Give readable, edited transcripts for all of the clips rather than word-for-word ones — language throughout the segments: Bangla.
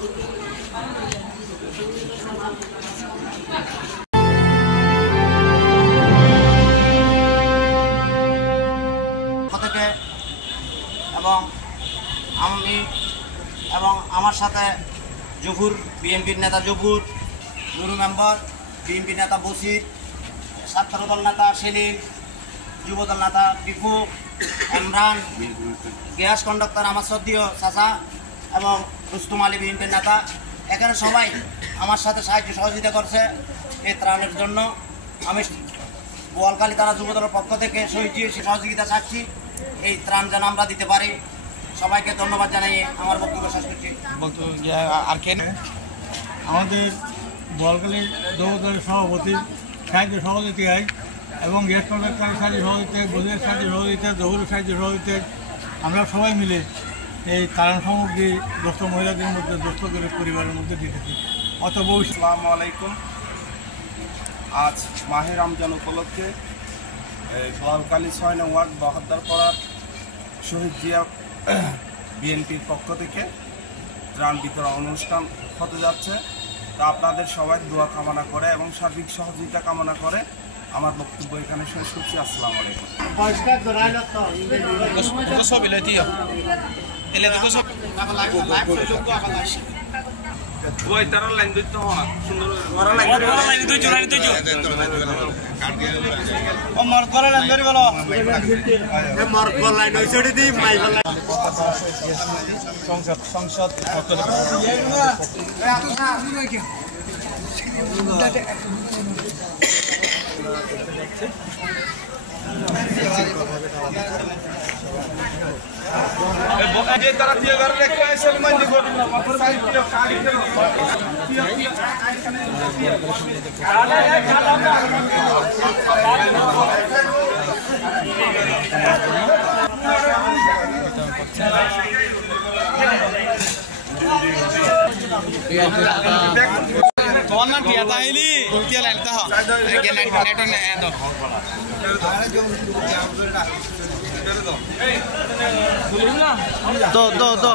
থেকে এবং আমি এবং আমার সাথে জহুর বিএনপির নেতা জহুর, নুরু মেম্বার, বিএনপি নেতা বসির, ছাত্রদল নেতা সেলিম, যুবদল নেতা টিপু, ইমরান, গ্যাস কন্ডাক্টর আমার শ্রদ্ধেয় চাচা এবং রুস্তুম আলী বিএনপির নেতা, এখানে সবাই আমার সাথে সাহায্য সহযোগিতা করছে এই ত্রাণের জন্য। আমি বোয়ালখালী তারা যুবদলের পক্ষ থেকে সহযোগিতা চাচ্ছি এই ত্রাণ যেন আমরা দিতে পারি। সবাইকে ধন্যবাদ জানাই আমার বক্তব্য শেষ করছি। আর কেন আমাদের বোয়ালখালী যুবদলের সভাপতি সাহায্য সহযোগিতায় এবং গ্যাস কন্ডাক্টরের সাহায্য সহযোগিতায়, বলির সাহায্য সহযোগিতায়, জহুরের সাহায্য সহযোগিতায় আমরা সবাই মিলে এই ত্রাণ সামগ্রী দুস্থ মহিলাদের মধ্যে, দুস্থ গরিব পরিবারের মধ্যে দিতেছি। আসসালামু আলাইকুম। আজ মাহে রমজান উপলক্ষে বোয়ালখালী ৬ নং ওয়ার্ড বহদ্দারপাড়ার শহীদ জিয়া বিএনপির পক্ষ থেকে ত্রাণ বিতরণ অনুষ্ঠান হতে যাচ্ছে। তা আপনাদের সবাই দোয়া কামনা করে এবং সার্বিক সহযোগিতা কামনা করে আমার বক্তব্য এখানে শেষ করছি। আসসালামু আলাইকুম। সংসদ তোমার নাম কি এটা আইলি তুলকিয়া লাইনটা হ গে নেট নেট দো দো দো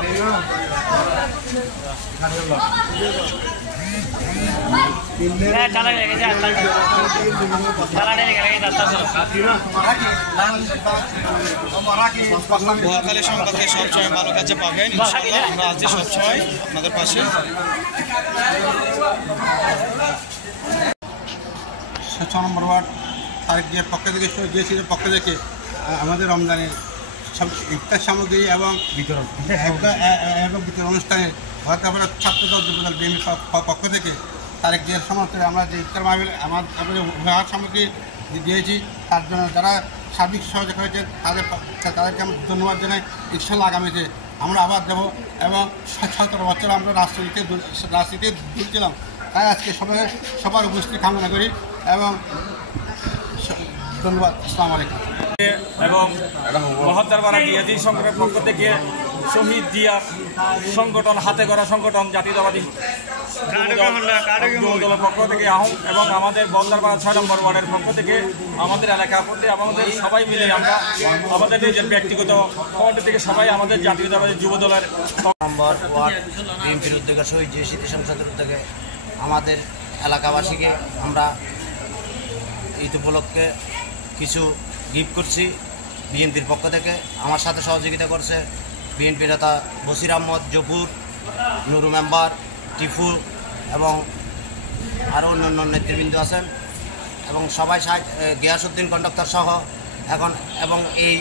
বোয়ালখালী সংবাদকে সবসময় ভালো কাছে পাবেন ইনশাআল্লাহ। আমরা আছি সবসময় আপনাদের পাশে। ৬ নম্বর ওয়ার্ড তারেক জিয়ার পক্ষ থেকে, জিয়াসির পক্ষ থেকে আমাদের রমজানের সব ইফতার সামগ্রী এবং বিতরণ অনুষ্ঠানে বহদ্দারপাড়া ছাত্রদল যুবদল বিএনপির পক্ষ থেকে তারেক জিয়ার সমর্থনে আমরা যে ইফতার মাহফিল আমাদের উপহার সামগ্রী দিয়েছি, তার জন্য যারা সার্বিক সহযোগিতা করেছে তাদেরকে আমরা ধন্যবাদ জানাই। ইনশাআল্লাহ আগামীতে আমরা আবার দেব এবং ১৭ বছর আমরা রাজনীতিতে দুলছিলাম, তাই আজকে সবার উপস্থিতি কামনা করি এবং ধন্যবাদ। আসসালামু আলাইকুম। এবং বহদ্দারপাড়া জিয়াদি সংগঠনের পক্ষ থেকে শহীদ জিয়া সংগঠন, হাতে গড়া সংগঠন, জাতীয়তাবাদী যুবদলের পক্ষ থেকে এবং আমাদের বহদ্দারপাড়া ৬ নম্বর ওয়ার্ডের পক্ষ থেকে আমাদের এলাকার প্রতি আমাদের সবাই মিলে আমরা আমাদের নিজের ব্যক্তিগত ফন্ড থেকে সবাই আমাদের জাতীয়তাবাদী যুবদলের নম্বর ওয়ার্ড বিএনপির উদ্যোগে শহীদ জিয়া স্মৃতি সংসদের উদ্যোগে আমাদের এলাকাবাসীকে আমরা ঈদ উপলক্ষে কিছু গিফট করছি বিএনপির পক্ষ থেকে। আমার সাথে সহযোগিতা করছে বিএনপি নেতা বসির আহমদ, জহুর, নুরু মেম্বার, টিফু এবং আরও অন্যান্য নেতৃবৃন্দ আছেন এবং সবাই গিয়াসউদ্দিন কন্ডাক্টর সহ এবং এই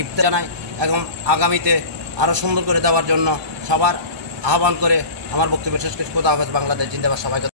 ইফতার জানাই এবং আগামীতে আরও সুন্দর করে দেওয়ার জন্য সবার আহ্বান করে আমার বক্তব্য শেষ করছি। খোদা হাফেজ, বাংলাদেশ জিন্দাবাদ। সবাইকে